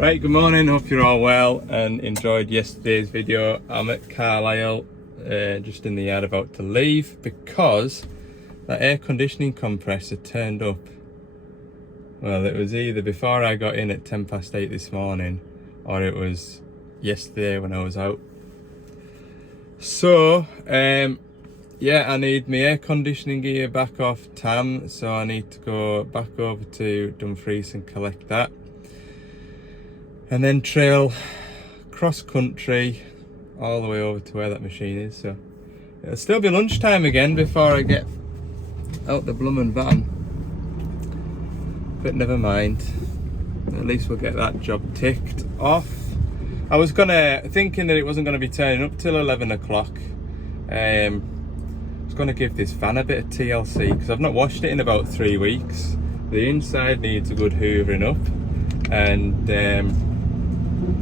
Right, good morning, hope you're all well and enjoyed yesterday's video. I'm at Carlisle, just in the yard about to leave because that air conditioning compressor turned up. Well, it was either before I got in at 8:10 this morning or it was yesterday when I was out. So, yeah, I need my air conditioning gear back off Tam, so I need to go back over to Dumfries and collect that. And then trail cross country all the way over to where that machine is. So it'll still be lunchtime again before I get out the bloomin' van. But never mind. At least we'll get that job ticked off. I was thinking that it wasn't gonna be turning up till 11 o'clock. I was gonna give this van a bit of TLC because I've not washed it in about 3 weeks. The inside needs a good hoovering up, and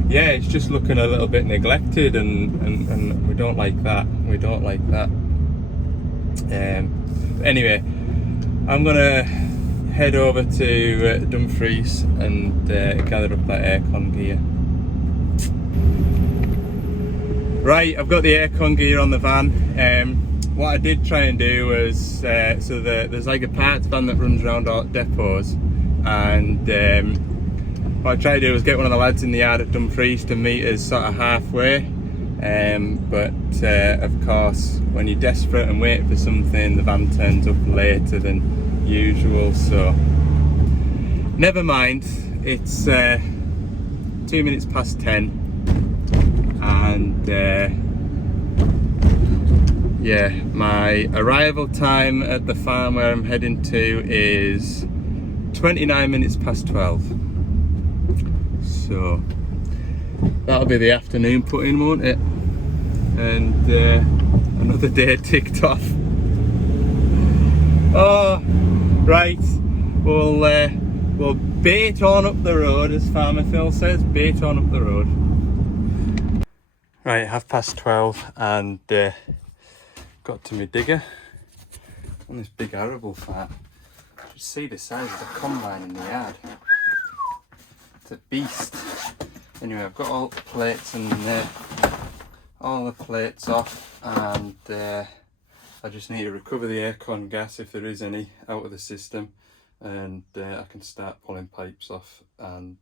yeah, it's just looking a little bit neglected, and we don't like that. We don't like that. Anyway, I'm gonna head over to Dumfries and gather up that aircon gear. Right, I've got the aircon gear on the van. What I did try and do was, there's like a parts van that runs around all depots, and what I tried to do was get one of the lads in the yard at Dumfries to meet us sort of halfway, but of course when you're desperate and waiting for something, the van turns up later than usual, so never mind. It's 2 minutes past 10 and yeah, my arrival time at the farm where I'm heading to is 29 minutes past 12. So that'll be the afternoon put in, won't it? And another day ticked off. Oh, right. We'll bait on up the road, as Farmer Phil says. Bait on up the road. Right, 12:30, and got to my digger on this big arable farm. Just see the size of the combine in the yard. A beast. Anyway, I've got all the plates and all the plates off, and I just need to recover the aircon gas if there is any out of the system, and I can start pulling pipes off and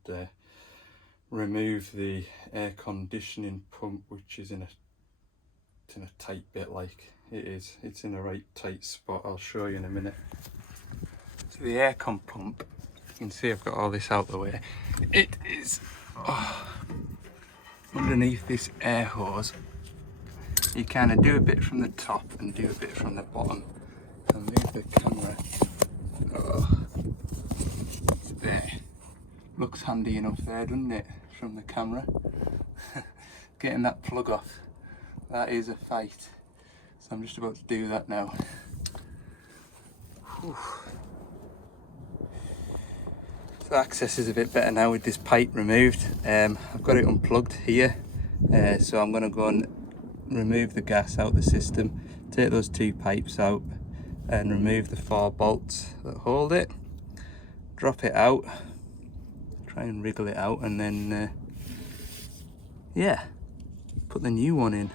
remove the air conditioning pump, which is in a tight bit. Like it's in a right tight spot. I'll show you in a minute. So the aircon pump, you can see I've got all this out the way. It is underneath this air hose. You kind of do a bit from the top and do a bit from the bottom. I'll move the camera. There. Looks handy enough there, doesn't it? From the camera. Getting that plug off. That is a fight. So I'm just about to do that now. Whew. So access is a bit better now with this pipe removed. I've got it unplugged here, so I'm going to go and remove the gas out of the system, take those 2 pipes out and remove the 4 bolts that hold it, drop it out, try and wriggle it out, and then yeah, put the new one in.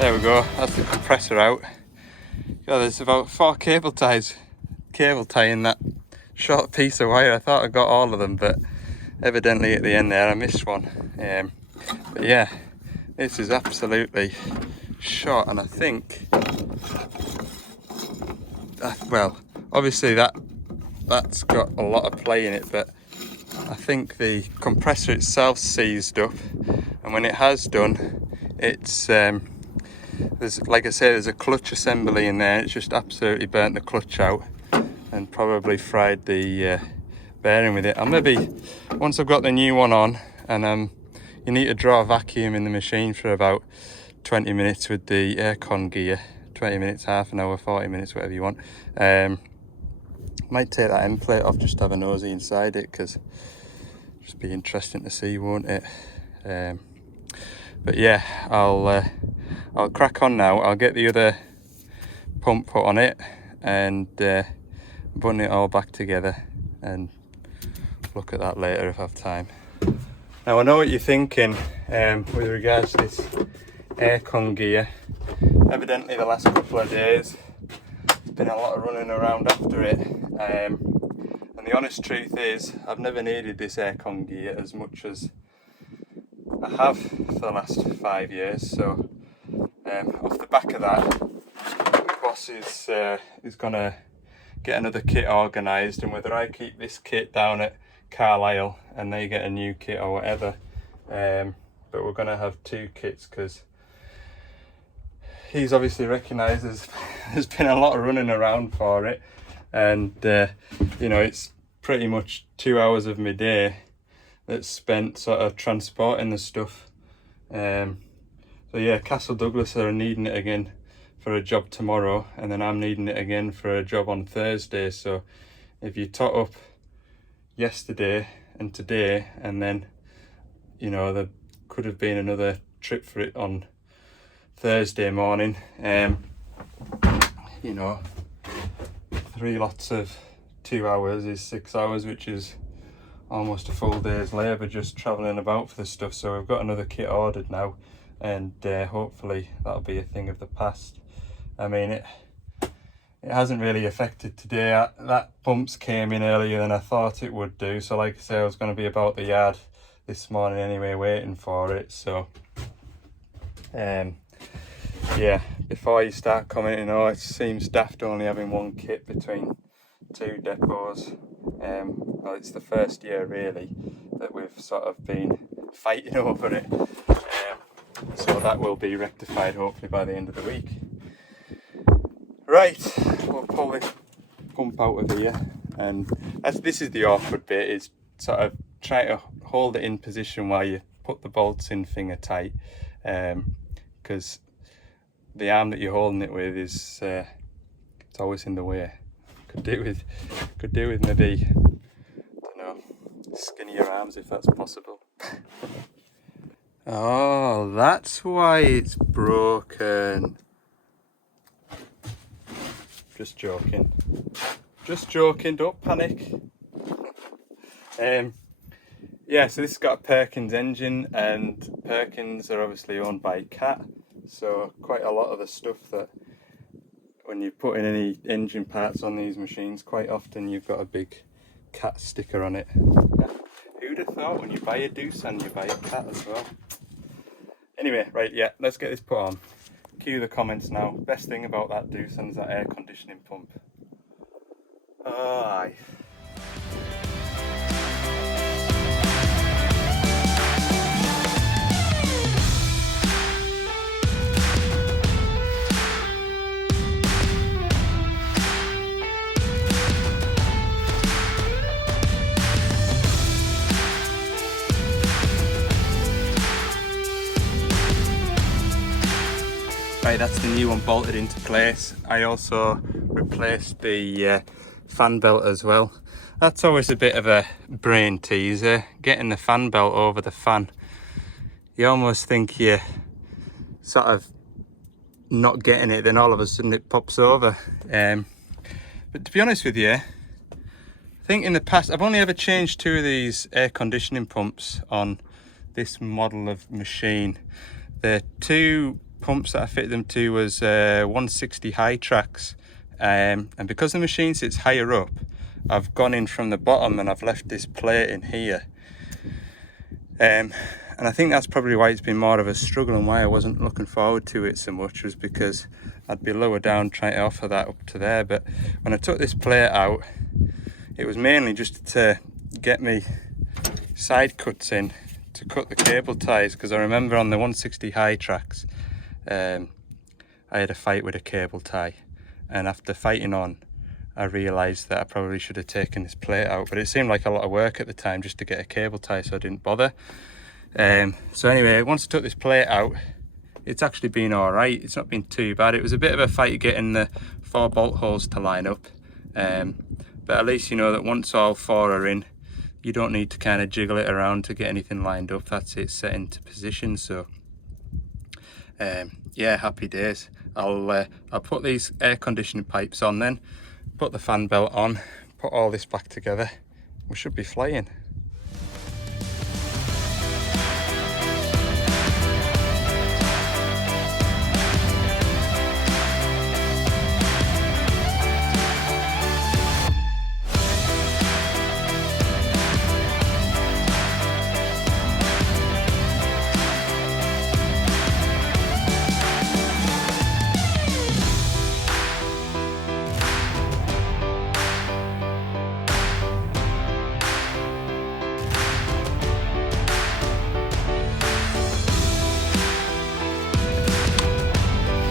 There we go, that's the compressor out. God, there's about 4 cable ties in that short piece of wire. I thought I got all of them, but evidently at the end there I missed one. But yeah, this is absolutely shot, and I think well, obviously that's got a lot of play in it, but I think the compressor itself seized up, and when it has done, it's there's, like I say, there's a clutch assembly in there. It's just absolutely burnt the clutch out, and probably fried the bearing with it. I'll maybe, once I've got the new one on, and you need to draw a vacuum in the machine for about 20 minutes with the aircon gear. 20 minutes, half an hour, 40 minutes, whatever you want. Might take that end plate off just to have a nosy inside it, because just be interesting to see, won't it? But yeah, I'll crack on now. I'll get the other pump put on it and button it all back together, and look at that later if I have time. Now I know what you're thinking with regards to this aircon gear. Evidently the last couple of days there's been a lot of running around after it, and the honest truth is I've never needed this aircon gear as much as I have for the last 5 years. So off the back of that, my boss is gonna get another kit organised, and whether I keep this kit down at Carlisle and they get a new kit or whatever, but we're gonna have 2 kits, because he's obviously recognised there's been a lot of running around for it, and you know, it's pretty much 2 hours of my day that's spent sort of transporting the stuff. So yeah, Castle Douglas are needing it again for a job tomorrow, and then I'm needing it again for a job on Thursday. So if you tot up yesterday and today, and then, you know, there could have been another trip for it on Thursday morning, you know, 3 lots of 2 hours is 6 hours, which is almost a full day's labour just travelling about for the stuff. So we've got another kit ordered now, and hopefully that'll be a thing of the past. I mean, it hasn't really affected today. That pumps came in earlier than I thought it would do, so like I say, I was going to be about the yard this morning anyway, waiting for it. So yeah, before you start commenting, oh, it seems daft only having 1 kit between 2 depots. Well, it's the first year really that we've sort of been fighting over it, so that will be rectified hopefully by the end of the week. Right, we'll pull this pump out of here, and this is the awkward bit, is sort of try to hold it in position while you put the bolts in finger tight, because the arm that you're holding it with is it's always in the way. Could do with maybe, I don't know, skinnier arms if that's possible. Oh, that's why it's broken. Just joking, don't panic. Yeah, so this has got a Perkins engine, and Perkins are obviously owned by Cat, so quite a lot of the stuff that when you put in any engine parts on these machines, quite often you've got a big Cat sticker on it. Who'd have thought when you buy a Doosan you buy a Cat as well? Anyway, right, yeah, let's get this put on. Cue the comments now. Best thing about that Doosan is that air conditioning pump. Oh, aye. Right, that's the new one bolted into place. I also replaced the fan belt as well. That's always a bit of a brain teaser, getting the fan belt over the fan. You almost think you're sort of not getting it, then all of a sudden it pops over. But to be honest with you, I think in the past, I've only ever changed 2 of these air conditioning pumps on this model of machine. The 2 pumps that I fit them to was 160 high tracks, and because the machine sits higher up, I've gone in from the bottom and I've left this plate in here, and I think that's probably why it's been more of a struggle, and why I wasn't looking forward to it so much, was because I'd be lower down trying to offer that up to there. But when I took this plate out, it was mainly just to get me side cuts in to cut the cable ties, because I remember on the 160 high tracks I had a fight with a cable tie, and after fighting on, I realised that I probably should have taken this plate out, but it seemed like a lot of work at the time just to get a cable tie, so I didn't bother. So anyway, once I took this plate out, it's actually been all right. It's not been too bad. It was a bit of a fight getting the 4 bolt holes to line up, but at least you know that once all 4 are in, you don't need to kind of jiggle it around to get anything lined up. That's it, set into position. So yeah, happy days. I'll put these air conditioning pipes on then, put the fan belt on, put all this back together. We should be flying.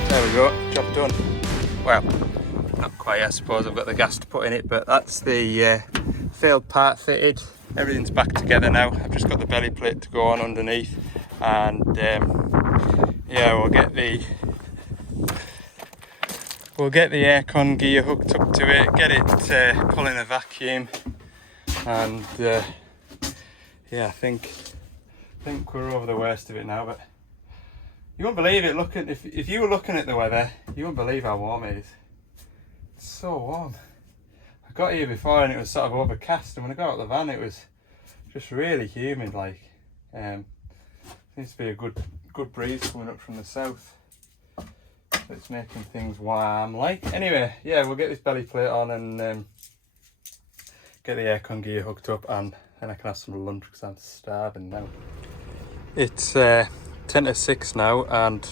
There we go, job done. Well, not quite, I suppose. I've got the gas to put in it, but that's the failed part fitted. Everything's back together now. I've just got the belly plate to go on underneath, and yeah, we'll get the aircon gear hooked up to it, get it pulling a vacuum, and yeah, I think we're over the worst of it now. But you won't believe it. If you were looking at the weather, you won't believe how warm it is. It's so warm. I got here before and it was sort of overcast, and when I got out of the van it was just really humid. Like, seems to be a good breeze coming up from the south. It's making things warm. Like, anyway, yeah, we'll get this belly plate on and get the aircon gear hooked up, and then I can have some lunch because I'm starving now. It's 10 to 6 now, and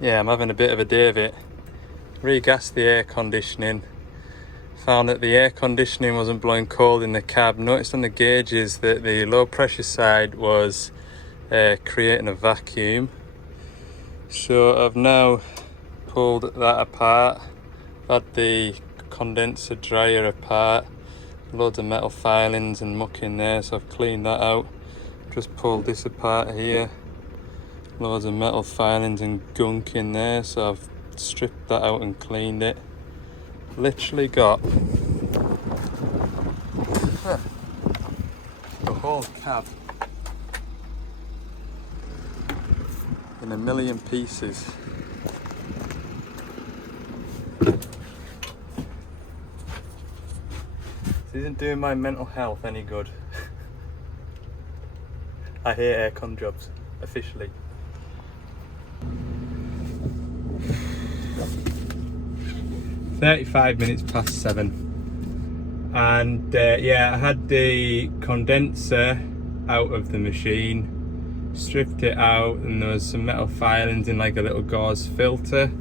yeah, I'm having a bit of a day of it. Regassed the air conditioning, found that the air conditioning wasn't blowing cold in the cab. Noticed on the gauges that the low pressure side was creating a vacuum. So I've now pulled that apart, had the condenser dryer apart, loads of metal filings and muck in there, so I've cleaned that out. Just pulled this apart here, loads of metal filings and gunk in there, so I've stripped that out and cleaned it. Literally got the whole cab in a million pieces. This isn't doing my mental health any good. I hate aircon jobs, officially. (35:07), and yeah, I had the condenser out of the machine, stripped it out, and there was some metal filings in like a little gauze filter.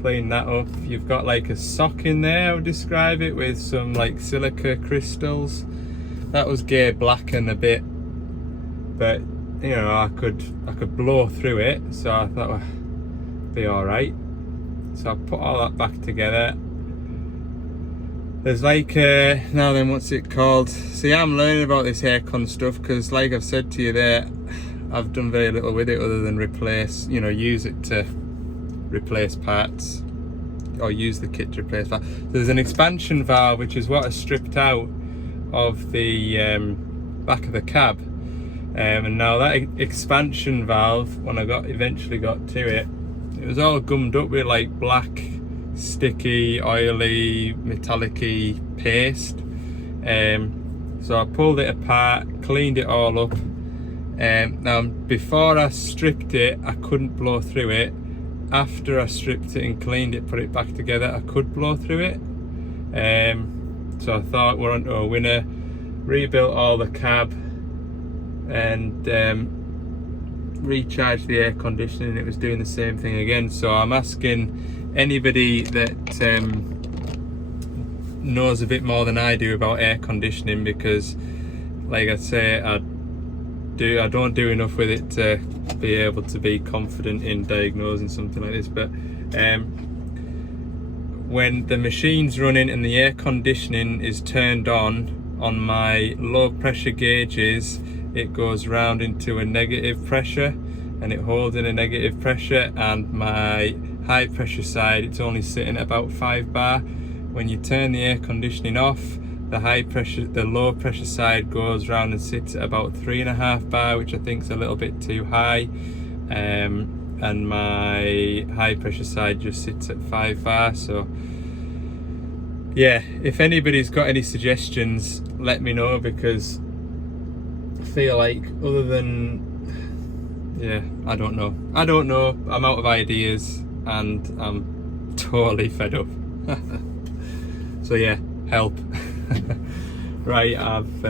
Cleaned that up. You've got like a sock in there, I would describe it, with some like silica crystals. That was gear blackened a bit, but you know, I could blow through it, so I thought, well, be all right. So I put all that back together. There's like now then, what's it called? See, I'm learning about this aircon stuff because, like I've said to you there, I've done very little with it other than replace, you know, use it to replace parts, or use the kit to replace parts. There's an expansion valve, which is what I stripped out of the back of the cab, and now that expansion valve, when I eventually got to it, it was all gummed up with like black, sticky, oily, metallic-y paste. So I pulled it apart, cleaned it all up. Now, before I stripped it, I couldn't blow through it. After I stripped it and cleaned it, put it back together, I could blow through it. So I thought we're onto a winner. Rebuilt all the cab and recharged the air conditioning. It was doing the same thing again. So I'm asking anybody that knows a bit more than I do about air conditioning, because like I say, I don't do enough with it to be able to be confident in diagnosing something like this. But when the machine's running and the air conditioning is turned on my low pressure gauges, it goes round into a negative pressure and it holds in a negative pressure, and my high pressure side, it's only sitting at about 5 bar. When you turn the air conditioning off, the low pressure side goes round and sits at about 3.5 bar, which I think is a little bit too high, and my high pressure side just sits at 5 bar. So yeah, if anybody's got any suggestions, let me know, because I feel like, other than, yeah, I don't know, I'm out of ideas and I'm totally fed up. So yeah, help. Right, I'm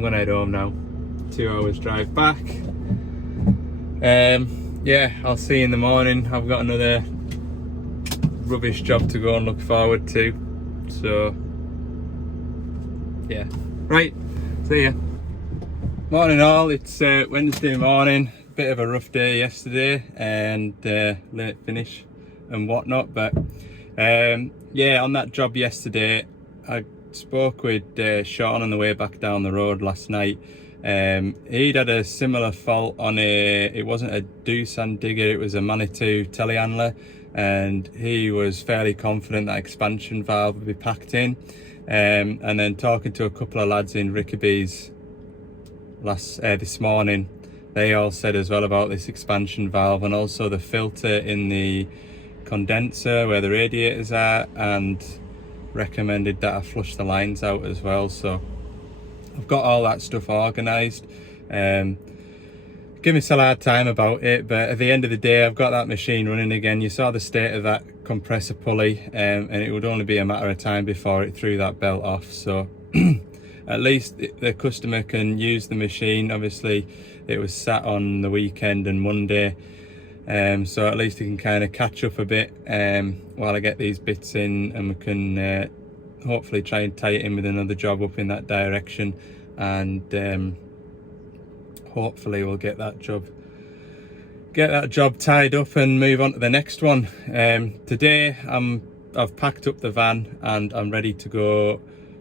gonna head home now. 2 hours drive back. Yeah, I'll see you in the morning. I've got another rubbish job to go and look forward to. So yeah, right, see ya. Morning all, it's Wednesday morning. Bit of a rough day yesterday and late finish and whatnot, but yeah, on that job yesterday, I spoke with Sean on the way back down the road last night. He'd had a similar fault on it wasn't a Doosan digger, it was a Manitou telehandler, and he was fairly confident that expansion valve would be packed in. And then talking to a couple of lads in Rickaby's this morning, they all said as well about this expansion valve, and also the filter in the condenser where the radiators are, and recommended that I flush the lines out as well. So I've got all that stuff organised. Give me a hard time about it, but at the end of the day, I've got that machine running again. You saw the state of that compressor pulley, and it would only be a matter of time before it threw that belt off. So at least the customer can use the machine. Obviously it was sat on the weekend and Monday, so at least he can kind of catch up a bit while I get these bits in, and we can hopefully try and tie it in with another job up in that direction, and hopefully we'll get that job tied up and move on to the next one. Today I've packed up the van and I'm ready to go,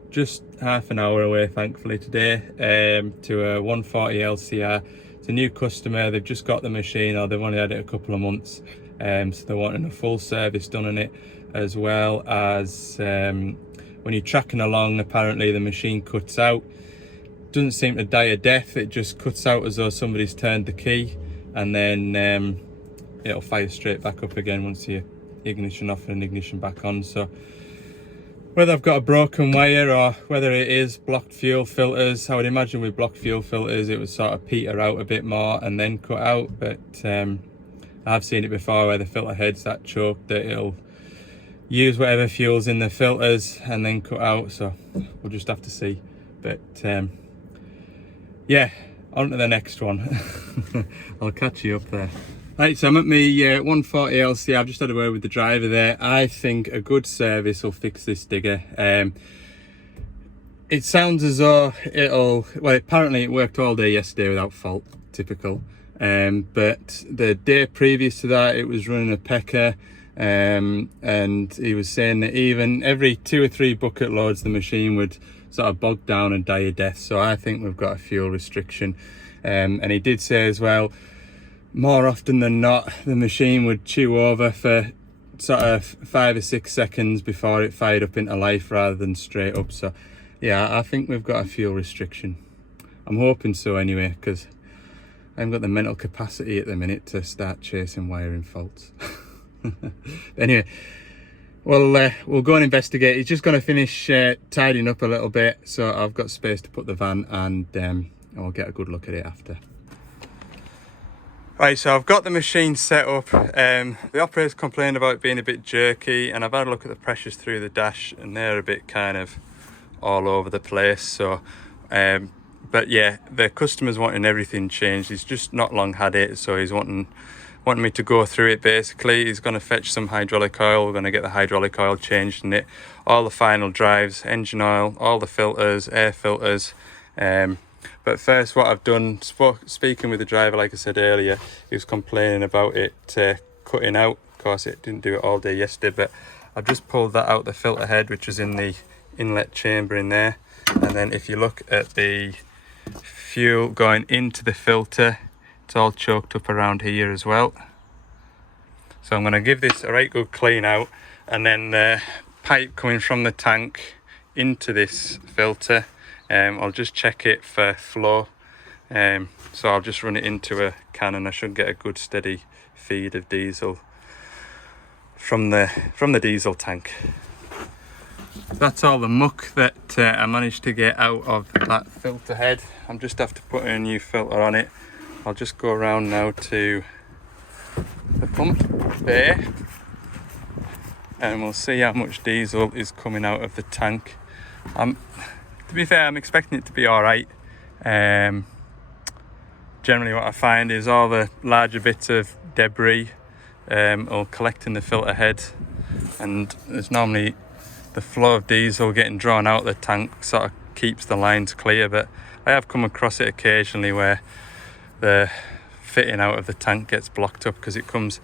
just half an hour away thankfully today, to a 140 LCR. It's a new customer, they've just got the machine, or they've only had it a couple of months, so they're wanting a full service done on it, as well as when you're tracking along, apparently the machine cuts out. Doesn't seem to die a death, it just cuts out as though somebody's turned the key, and then it'll fire straight back up again once you ignition off and ignition back on. So whether I've got a broken wire or whether it is blocked fuel filters, I would imagine with blocked fuel filters it would sort of peter out a bit more and then cut out, but I've seen it before where the filter head's that choked that it'll use whatever fuel's in the filters and then cut out. So we'll just have to see, but yeah, on to the next one. I'll catch you up there. Right, so I'm at my 140 LC. I've just had a word with the driver there. I think a good service will fix this digger. It sounds as though well, apparently it worked all day yesterday without fault, typical. But the day previous to that, it was running a pecker. And he was saying that even every 2 or 3 bucket loads, the machine would sort of bog down and die a death. So I think we've got a fuel restriction. And he did say as well, more often than not, the machine would chew over for sort of 5 or 6 seconds before it fired up into life rather than straight up. So yeah, I think we've got a fuel restriction. I'm hoping so anyway, because I haven't got the mental capacity at the minute to start chasing wiring faults. Anyway, well, we'll go and investigate. He's just going to finish tidying up a little bit, so I've got space to put the van, and I'll get a good look at it after. Right, so I've got the machine set up. The operator's complained about it being a bit jerky, and I've had a look at the pressures through the dash and they're a bit kind of all over the place. So but yeah, the customer's wanting everything changed. He's just not long had it, so he's wanting me to go through it. Basically, he's going to fetch some hydraulic oil. We're going to get the hydraulic oil changed in it, all the final drives, engine oil, all the filters, air filters. But first, what I've done, speaking with the driver, like I said earlier, he was complaining about it cutting out. course it didn't do it all day yesterday, but I've just pulled that out the filter head, which was in the inlet chamber in there. And then if you look at the fuel going into the filter, it's all choked up around here as well. So I'm going to give this a right good clean out, and then the pipe coming from the tank into this filter, I'll just check it for flow. So I'll just run it into a can, and I should get a good steady feed of diesel from the diesel tank. That's all the muck that I managed to get out of that filter head. I'm just have to put a new filter on it. I'll just go around now to the pump there, and we'll see how much diesel is coming out of the tank. To be fair, I'm expecting it to be all right. Generally what I find is all the larger bits of debris will collect in the filter head, and there's normally the flow of diesel getting drawn out of the tank sort of keeps the lines clear. But I have come across it occasionally where the fitting out of the tank gets blocked up because it comes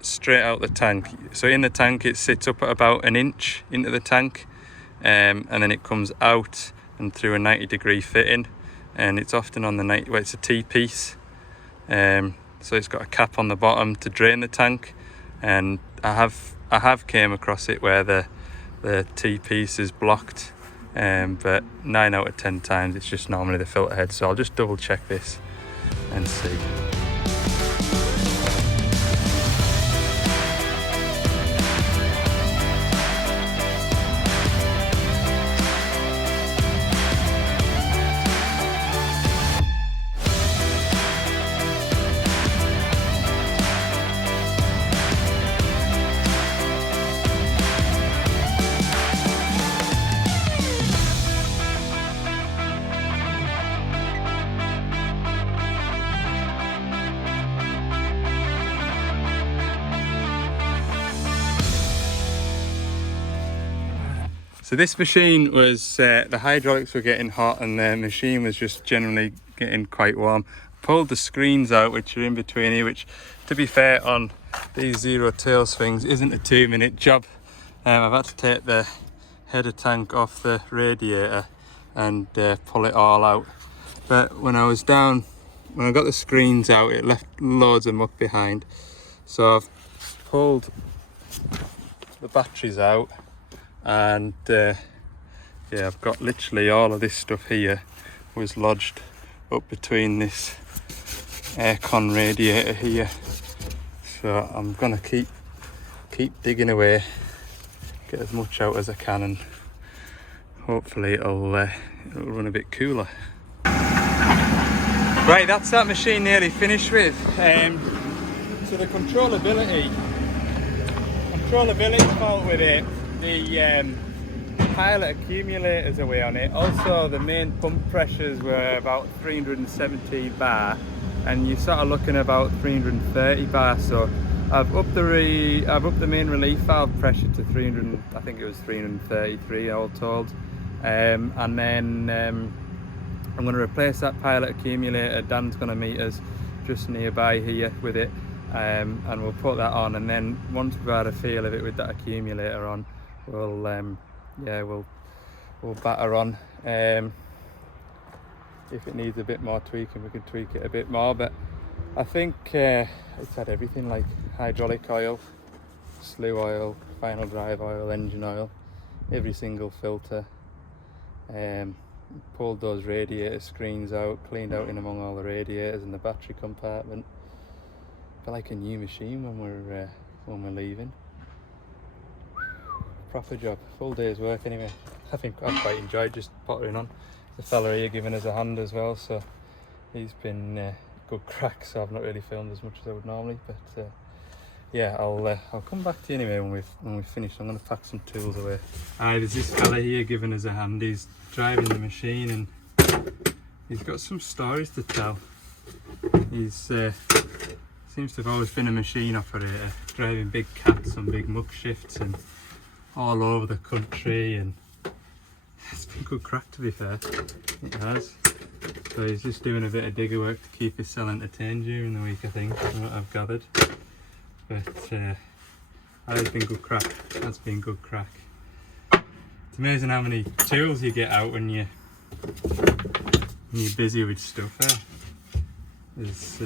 straight out the tank. So in the tank it sits up at about an inch into the tank, and then it comes out and through a 90-degree fitting, and it's often on the it's a T-piece, so it's got a cap on the bottom to drain the tank. And I have came across it where the T-piece is blocked, but 9 out of 10 times it's just normally the filter head. So I'll just double check this and see. So this machine was, the hydraulics were getting hot and the machine was just generally getting quite warm. Pulled the screens out, which are in between here, which, to be fair, on these zero tail swings isn't a 2-minute job. I've had to take the header tank off the radiator and pull it all out. But when I was down, when I got the screens out, it left loads of muck behind. So I've pulled the batteries out, and yeah, I've got literally all of this stuff here was lodged up between this aircon radiator here. So I'm gonna keep digging away, get as much out as I can, and hopefully it'll run a bit cooler. Right, that's that machine nearly finished with. So the controllability fault with it, the pilot accumulators away on it. Also the main pump pressures were about 370 bar, and you're sort of looking about 330 bar. So I've upped the main relief valve pressure to 300, I think it was 333 all told. And then I'm going to replace that pilot accumulator. Dan's going to meet us just nearby here with it, and we'll put that on, and then once we've had a feel of it with that accumulator on, we'll batter on. If it needs a bit more tweaking, we can tweak it a bit more, but I think it's had everything, like hydraulic oil, slew oil, final drive oil, engine oil, every single filter. Pulled those radiator screens out, cleaned out in among all the radiators and the battery compartment. Felt like a new machine when we're leaving. Proper job, full day's work anyway. I think I've quite enjoyed just pottering on. The fella here giving us a hand as well, so he's been good crack. So I've not really filmed as much as I would normally, but yeah, I'll come back to you anyway when we've finished. I'm going to pack some tools away. There's this fella here giving us a hand. He's driving the machine and he's got some stories to tell. He's seems to have always been a machine operator, driving big cats on big muck shifts and all over the country, and it's been good crack, to be fair. It has. So he's just doing a bit of digger work to keep his cell entertained during the week, I think, from what I've gathered. But That has been good crack. That's been good crack. It's amazing how many tools you get out when you're busy with stuff. There's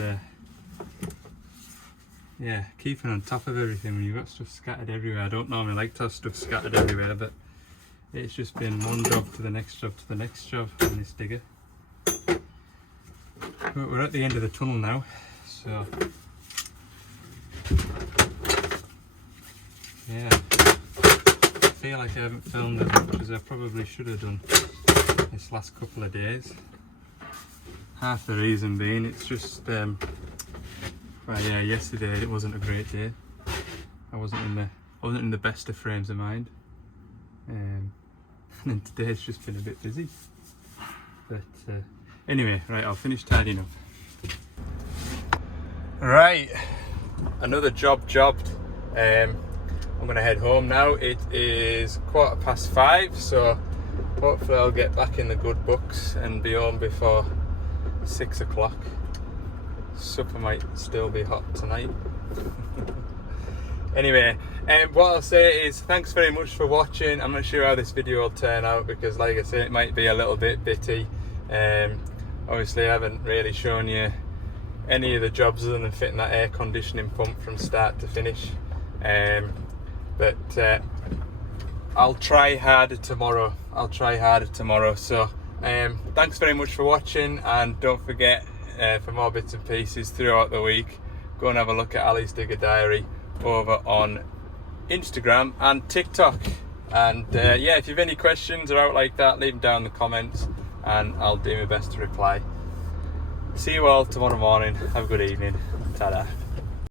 yeah, keeping on top of everything when you've got stuff scattered everywhere. I don't normally like to have stuff scattered everywhere, but it's just been one job to the next job to the next job on this digger. But we're at the end of the tunnel now, so yeah, I feel like I haven't filmed as much as I probably should have done this last couple of days. Half the reason being, it's just well, yeah, yesterday it wasn't a great day. I wasn't in the best of frames of mind, and then today's just been a bit busy. But anyway, right, I'll finish tidying up. Right, another job jobbed. I'm gonna head home now. It is 5:15, so hopefully I'll get back in the good books and be home before 6 o'clock. Supper might still be hot tonight. Anyway, what I'll say is thanks very much for watching. I'm not sure how this video will turn out because, like I say, it might be a little bit bitty. Obviously I haven't really shown you any of the jobs other than fitting that air conditioning pump from start to finish. But I'll try harder tomorrow. So thanks very much for watching, and don't forget, for more bits and pieces throughout the week, go and have a look at Ali's Digger Diary over on Instagram and TikTok. And yeah, if you've any questions or out like that, leave them down in the comments and I'll do my best to reply. See you all tomorrow morning. Have a good evening. Ta-da.